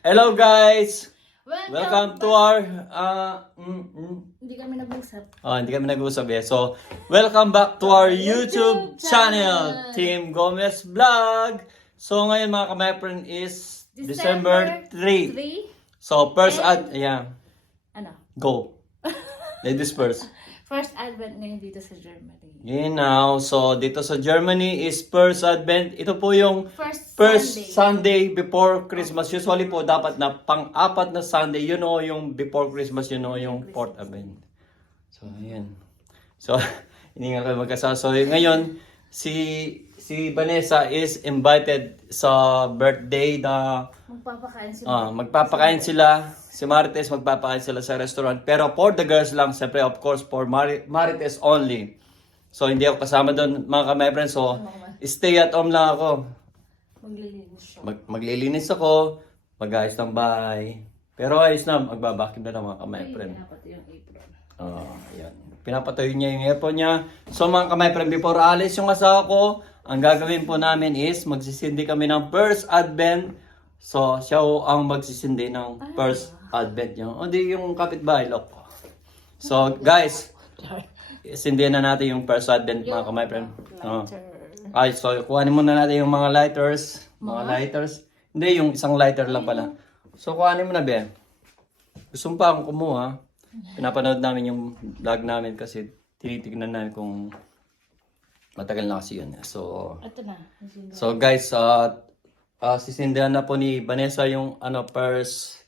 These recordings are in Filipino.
Hello guys! Welcome to our... Hindi kami nag-usap. hindi kami nag-usap eh. So, welcome back to our YouTube channel, Team Gomez Vlog. So, ngayon mga kamepren is December 3. 3? So, first Ano? go. Ladies first. First Advent ngayon dito sa Germany. Now, so dito sa Germany is first Advent. Ito po yung first Sunday before Christmas. Usually po dapat na pang-apat na Sunday, yung before Christmas, yung fourth Advent. So, ayan. So, hindi nga kayo magkasama. So, ngayon, si Vanessa is invited sa birthday na magpapakain sila. Si Marites magpapakain sila sa restaurant. Pero for the girls lang, siyempre of course for Marites only. So hindi ako kasama doon mga kamay So stay at home lang ako. Maglilinis ako. Mag-ayos ng bahay. Pero ayos na, magbabakim na lang mga kamay friend. Ayan. Pinapatuloy niya yung airphone niya. So mga kamay friend, before alis yung asawa ko, ang gagawin po namin is magsisindi kami ng first Advent. So siya ang magsisindi ng first Advent niya. O di yung kapitbahay loko. So guys, sindihan na natin yung first Advent mga kamay friend. So kuhanin muna natin yung mga lighters. Hindi, yung isang lighter lang pala. So kuhanin mo na Ben. Gusto mo pa akong kumuha. Pinapanood namin yung vlog namin kasi tinitignan namin kung matagal na kasi yun. So, ito na. So guys, sisindihan na po ni Vanessa yung first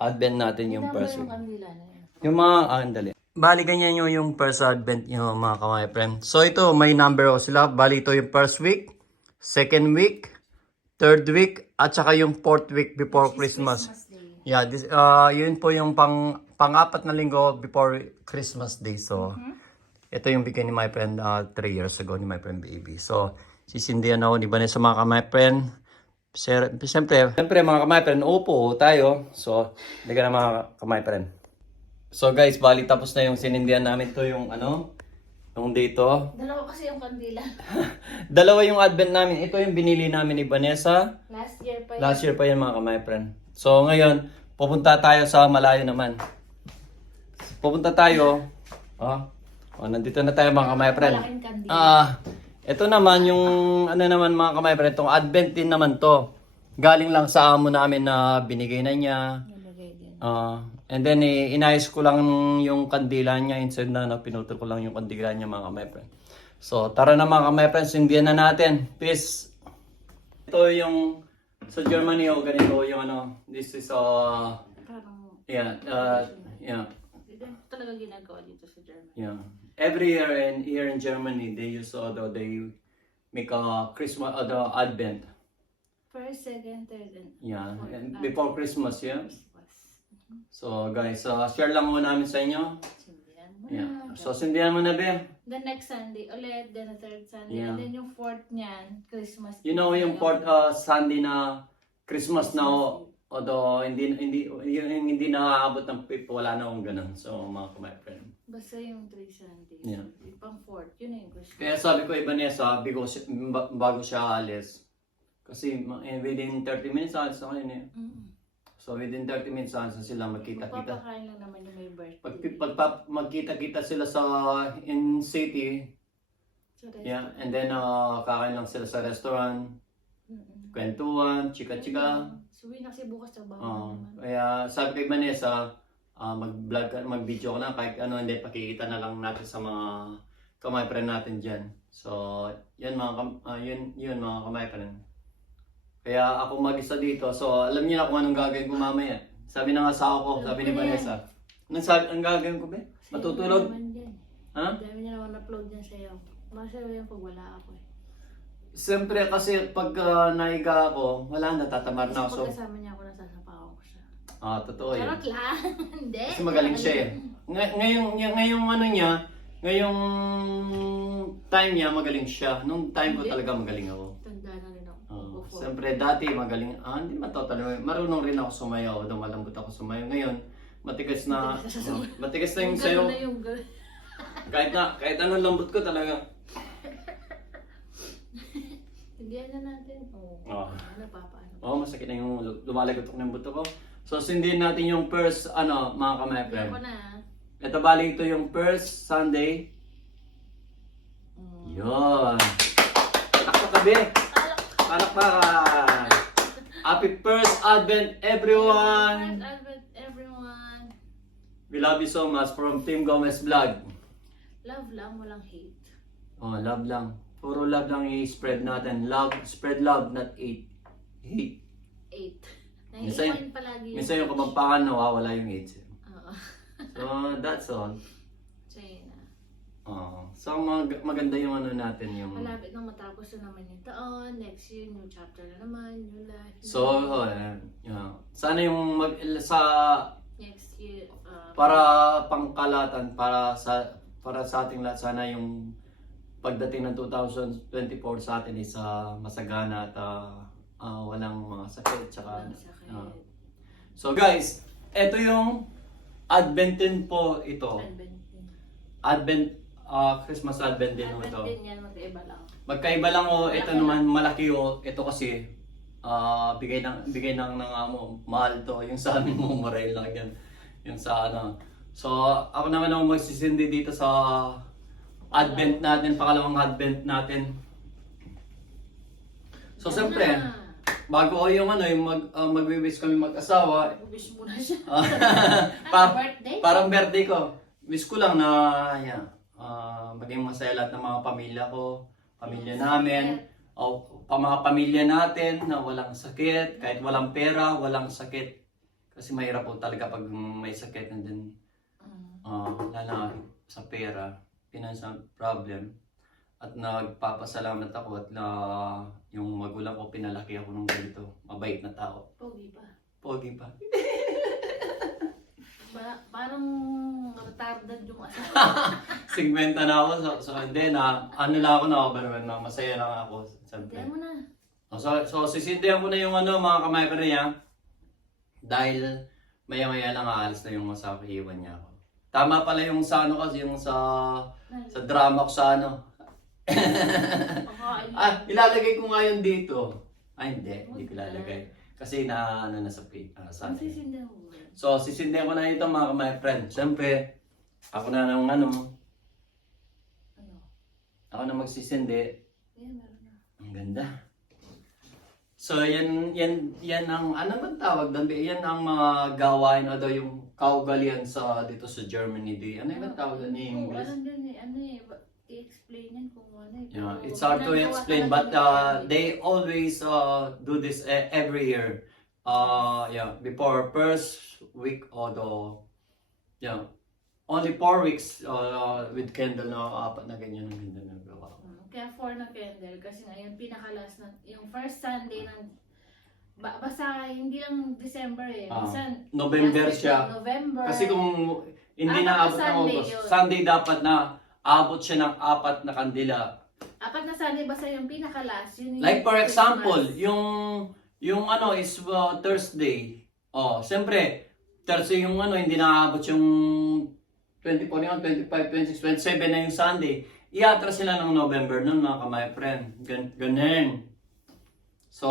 Advent natin, yung first week. Yung mga, andali. Bali, ganyan yung first Advent yung mga kamay friend. So ito, may number sila. Bali, ito yung first week, second week, third week, at saka yung fourth week before Christmas. Yeah, yun po yung pang-apat na linggo before Christmas Day. So, ito yung bigay ni my friend 3 years ago ni my friend baby. So, sisindihan ako ni Vanessa mga kamay friend. Siyempre mga kamay friend, upo tayo. So, hindi ka na mga kamay friend. So guys, bali tapos na yung sinindihan namin to yung yung dito. Dalawa kasi yung kandila. Dalawa yung Advent namin. Ito yung binili namin ni Vanessa. Last year pa yan mga kamay friend. So ngayon, pupunta tayo sa malayo naman. Pupunta tayo. Nandito na tayo mga kamay friend. Ito naman yung naman mga kamay friend, itong Advent din naman to. Galing lang sa amo namin na binigay na niya. And then inayos ko lang yung kandila niya instead na pinutol ko lang yung kandila niya mga kamay friend. So tara na mga kamay friend, sindihan na natin. Peace. Ito yung sa Germany ganito yung this is talaga ginagawa dito sa Germany. Yeah. Every year here in Germany they use they make a Christmas the Advent. First, second, third, and and before Christmas, So guys, share lang muna namin sa inyo. So sindihan mo na ba? The next Sunday ulit, then the third Sunday, and then yung fourth niyan, Christmas. Yung fourth Sunday na Christmas na although hindi naaabot ng pip, wala na akong ganun. So mga my friend. Basta yung 3 Sundays. Pang fourth, yun na yung Christmas. Kaya sabi ko Vanessa, bago siya alis. Kasi within 30 minutes alis na kayo So within 30 minutes sila magkita-kita. Magpapakain lang naman yung may birthday. Magkita-kita sila sa in city. And then kakain lang sila sa restaurant. Kwentuhan, chika-chika. Suwi na kasi bukas sa bahay. Kaya sabi kay Vanessa, mag-video ko na kahit hindi pakikita na lang natin sa mga kamay friend natin diyan. So, yan mga kamay friend. Kaya ako mag-isa dito. So, alam niyo na kung anong gagawin ko mamaya. Sabi ng asawa ko, sabi ni Vanessa. Ang gagawin ko ba? Matutulog? Dami niya naman upload niya sa'yo. Masaya yan pag wala ako Siyempre kasi pag naiga ako, wala na, tatamar na ako. Pag kasama niya ako, nasasapawan ko siya. Totoo yun. Charot lang. Hindi. Kasi magaling siya ngayong time niya, magaling siya. Nung time ko talaga magaling ako. Tanda na rin ako. Siyempre dati magaling, hindi man totally, marunong rin ako sumayaw, malambot ako sumayaw. Ngayon, matigas na yung sayo. Kahit anong lambot ko talaga. Hindi na natin. Papaano Oo, masakit na yung lumalagotok ng buto ko. So, sundin natin yung first, mga kamay Hindi friend. ko na. Ito bali ito yung first Sunday. Yun. Takpakabi. Palakpakan. Happy first Advent, everyone. First Advent, everyone. We love you so much from Team Gomez Vlog. Love lang, walang hate. Oh, love lang. Puro love lang i-spread natin. Love, spread love, not hate. Hate. 8. Minsan- Naiiwan palagi yung Minsan yung kapampangan, nawawala yung hate. Oo. So, that's all. China. So, maganda yung natin yung... Malapit nang matapos na naman yung taon. Next year, new chapter na naman, new life. So, sana yung sa Next year, para pangkalatan para sa ating lahat, sana yung pagdating ng 2024 sa atin is masagana at walang mga sakit tsaka walang sakit. So guys, ito yung Adventin po ito. Advent din. Advent Christmas Advent din Advent ito. din yan, magkaiba lang. Magkaiba lang ito Malaki naman malaki ito kasi bigay ng amo, mahal to, yung sa amin mo maray lang yan. Yung sa So ako naman ang magsisindi dito sa Advent natin, pangalawang Advent natin. So Yan siyempre, na. bago yung magwi-wish kami mag-asawa, Wish mo na siya. pa- Birthday? parang birthday ko. Wish ko lang na maging masaya lahat ng mga pamilya ko, pamilya namin, o mga pamilya natin na walang sakit, kahit walang pera, walang sakit. Kasi mahirap po talaga pag may sakit and then lalo sa pera, financial problem. At nagpapasalamat ako at yung magulang ko pinalaki ako ng ganito. Mabait na tao. Pogi pa. Pogi pa. Parang retarded yung asawa. Segmenta na ako. So hindi na, lang ako na masaya lang ako. Siyempre. Kaya mo na. So sisindihan ko na yung mga kamay ko na yan. Dahil maya-maya lang aalis na yung asawa ko, iwan niya ako. Tama pala yung sa kasi yung sa drama ko sa ilalagay ko nga yun dito. Hindi ko ilalagay. Kasi na sa Ang sisindihan mo. So, sisindihan ko na ito mga my friend. Siyempre, ako na ng Ako na magsisindi. Yan, meron na. Ang ganda. So, yan ang, bang tawag doon? Yan ang mga gawain, yung kaugalian dito sa Germany. Ano yung tawag doon yung English? I-explain yan kung ano eh. Yeah, it's hard to explain, but they always do this every year. Before first week only 4 weeks with candle na apat na ganyan ang ganda na gawa. Kaya 4 na candle kasi ngayon pinakalas na yung first Sunday ng basta hindi lang December eh. Minsan November last week siya. ng November. Kasi kung hindi na abot ng Sunday August, yun. Sunday dapat na abot siya ng 4 na kandila. Apat na Sunday basta yung pinakalas. Yun yung Like for Christmas. example, yung is Thursday. Siyempre, Thursday yung hindi na abot yung 24 yun, 25, 26, 27 na yung Sunday. I-atras sila ng November nun mga my friend. Ganun. So,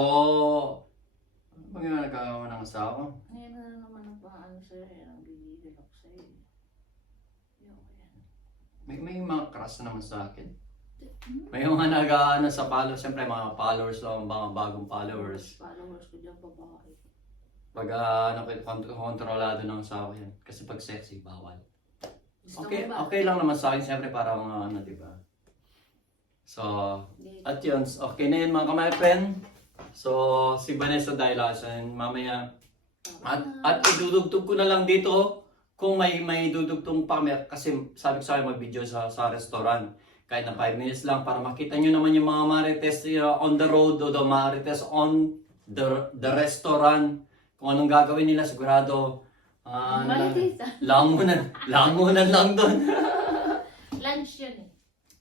pag yung nagkakawa ng asawa ko. Ngayon na naman ang paano sa'yo. Ang bibigil ako sa'yo. May mga crush naman sa akin. May mga nag-ano sa followers. Siyempre mga followers lang, mga bagong followers. Followers ko dyan babae. Pag kontrolado ng asawa yan. Kasi pag sexy, bawal. Gusto Okay, mo ba? okay lang naman sa akin. Siyempre para mga diba? So, at yun. Okay na yun mga kamay friend. So, si Vanessa Dailasan, mamaya. At idudugtog ko na lang dito kung may dudugtong pa kami. Kasi sabi ko sa akin mag-video sa restaurant. Kahit na 5 minutes lang para makita nyo naman yung mga marites on the road o the marites on the restaurant. Kung anong gagawin nila, sigurado langunan lang doon. Lunch yun eh.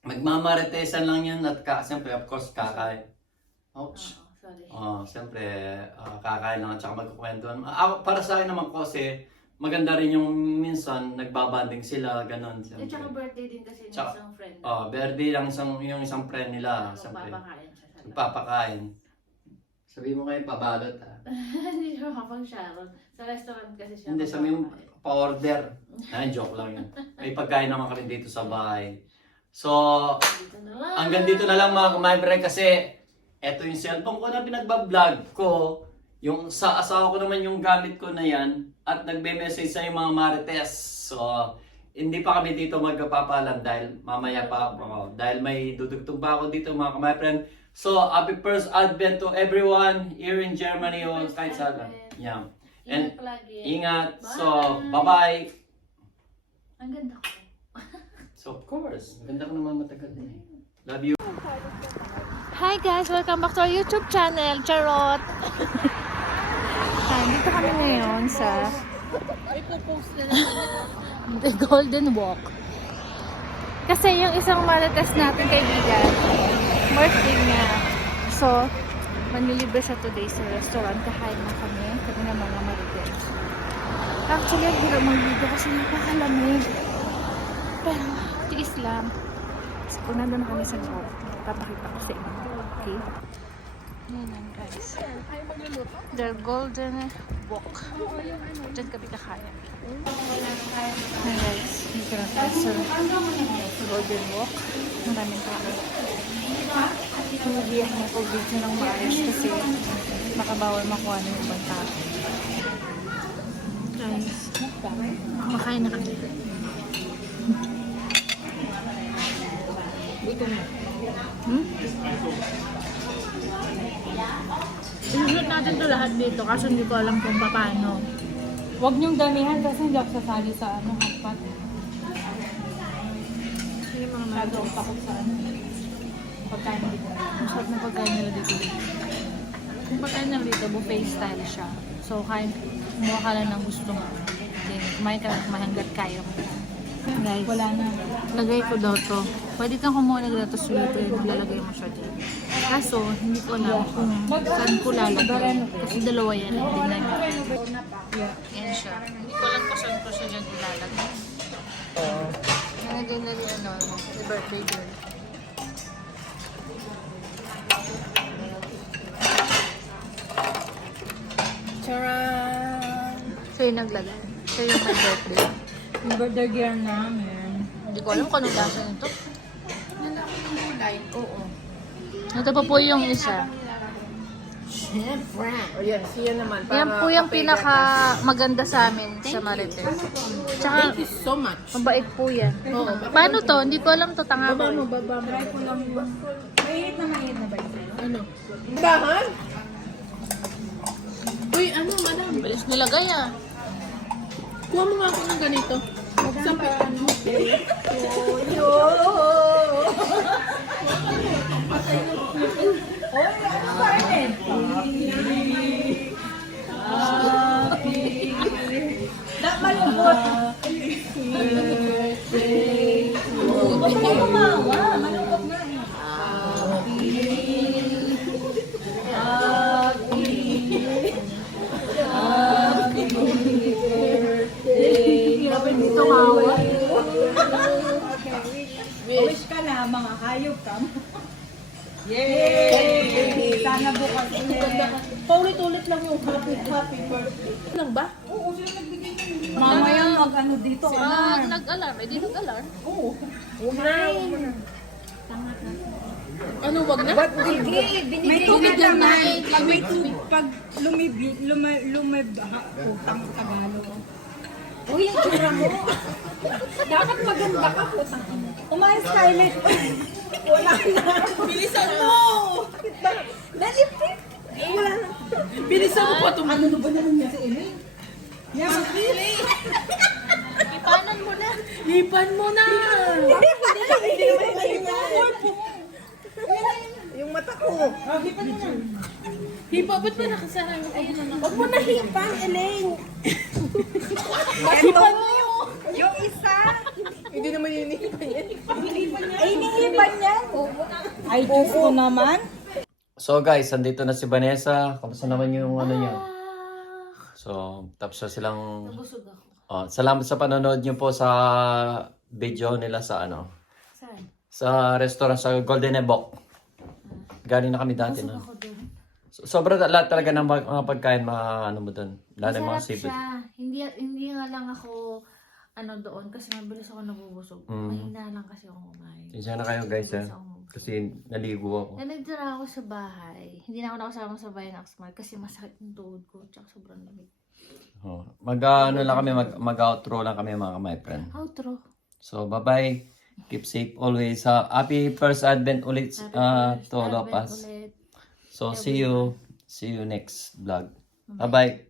Magmamaritesan lang yun at siyempre of course kakain. Ouch. Sorry. Siyempre kakain lang at saka magkukwentuhan. Para sa akin naman kasi maganda rin yung minsan nagbabanding sila, ganon. At saka birthday din kasi ng Tsaka- isang friend. Birthday lang yung isang friend nila. Siyempre, Magpapakain siya sa nagpapakain. So, Sabi mo kayo pabalot ha. Hindi siya makapag-Sharon. Sa restaurant kasi siya. Hindi, sabi mo pa-order. Joke lang yun. May pagkain naman kami dito sa bahay. So, Dito na lang. hanggang dito na lang mga kamay kasi eto yung cellphone ko na pinagbablog ko. Yung sa asawa ko naman yung gamit ko na yan at nagbe-message sa yung mga marites. So, hindi pa kami dito magpapaalam dahil mamaya pa ako. Dahil may dudugtong pa ako dito mga kamay friend. So, happy first Advent to everyone here in Germany o kahit saan. Yeah. And Ingat palagi. ingat. Bye. So, bye-bye. Ang ganda ko. So, of course. Ganda ko naman matagal din eh. Love you. Hi guys! Welcome back to our YouTube channel, Charot! Dito kami ngayon sa The Golden Walk. Kasi yung isang marites natin kaibigan, birthday niya. So, manlilibre siya today sa restaurant. Kakain na kami ng mga marites. Actually, ang hirap mag-video kasi napakalamig. Pero, tiis lang. So, kung nandun na kami sa loob, papakita ko sa inyo. Okay? Yan lang guys. The Golden Walk. Diyan kami kakain. Yan guys. Dito na tayo sa Golden Walk. Maraming tao. Hindi ako mag-video ng maayos kasi makabawal makuha ng ibang tao. Guys, kumakain na kami. Isusot natin ito lahat dito kasi hindi ko alam kung paano. Huwag niyong damihan kasi hindi ako sasali sa hotpot. Hindi mga Masyado akong takot sa pagkain dito. masarap na pagkain nila dito. Yung pagkain nila dito, buffet style siya. So, kumuha ka lang ng gusto mo. Then, kumain ka lang hanggat kaya mo. Guys, Wala na. lagay ko daw to. Pwede kang kumuha ng ganito sweet pero lalagay mo siya dito. Kaso, hindi ko alam kung saan ko lalagay. Kasi dalawa yan. Tingnan mo. Yan siya. Hindi ko alam kung saan ko siya dyan ilalagay. Nalagay na rin yung birthday girl. Charan! Siya yung naglagay. Siya yung may birthday. Yung birthday gear namin. Hindi ko alam kung anong lasa nito. Oo. Ito pa po yung isa. Siyempre. O yan, siya naman. Yan po yung pinaka maganda sa amin sa Marites. Tsaka, Thank you so much. mabait po yan. Paano to? Hindi ko alam to. Tanga ko. eh. Try ko lang yung... Mahit na ba ito? Ano? Dahan? Uy, ano, madam? Bilis nilagay ah. Kuha mo nga ako ng ganito. Sampai ano? Dito kawa. Wish ka na, mga hayop ka. Yay! Sana bukas ulit. Paulit-ulit lang yung happy birthday. Lang ba? Mamaya mag-ano dito. Nag-alarm. Eh, di nag-alarm. Ano, wag na? May Binigyan na eh. Pag lumibha, putang Tagalog. Uy, yung tsura mo. Dapat maganda ka, putang. Umayos, Scarlett. Wala na. Bilisan mo! Nalipit. Wala na. Bilisan mo pa itong... Ano ba naman niya si Elaine? Yan. Ipanan mo na. Hipan mo na! Yung mata ko. Hipa, ba't ba nakasara yung Huwag mo na hipan, Elaine. Hipan mo yung isa. Hindi naman yun hipan yan. Ay, hinihipan niya. Ay, Diyos ko naman. So guys, andito na si Vanessa. Kamusta naman yung ano niyo? So, tapos na silang... Busog ako. Oh, salamat sa panonood niyo po sa video nila sa ano, Saan? sa restaurant sa Golden Ebok. Galing na kami dati Busog na. ako dun. Sobrang lahat talaga ng mga pagkain, ano mo doon. Lalo yung mga Masarap seafood. siya. Hindi nga lang ako doon kasi mabilis ako nabubusog. Mahina lang kasi ako kumain. Tinsya na kayo guys Mabilis ha. ako mabusog. Kasi naligo ako. Nandito na ako sa bahay. Hindi na ako nakasama sa bahay ng Axmar kasi masakit yung tuhod ko. Tsaka sobrang lamig. Oh. Ano lang kami, mag-outro lang kami mga my friend. Outro. So bye-bye. Keep safe always. Happy first advent ulit to all of us. Ulit. So see you next vlog. Bye-bye.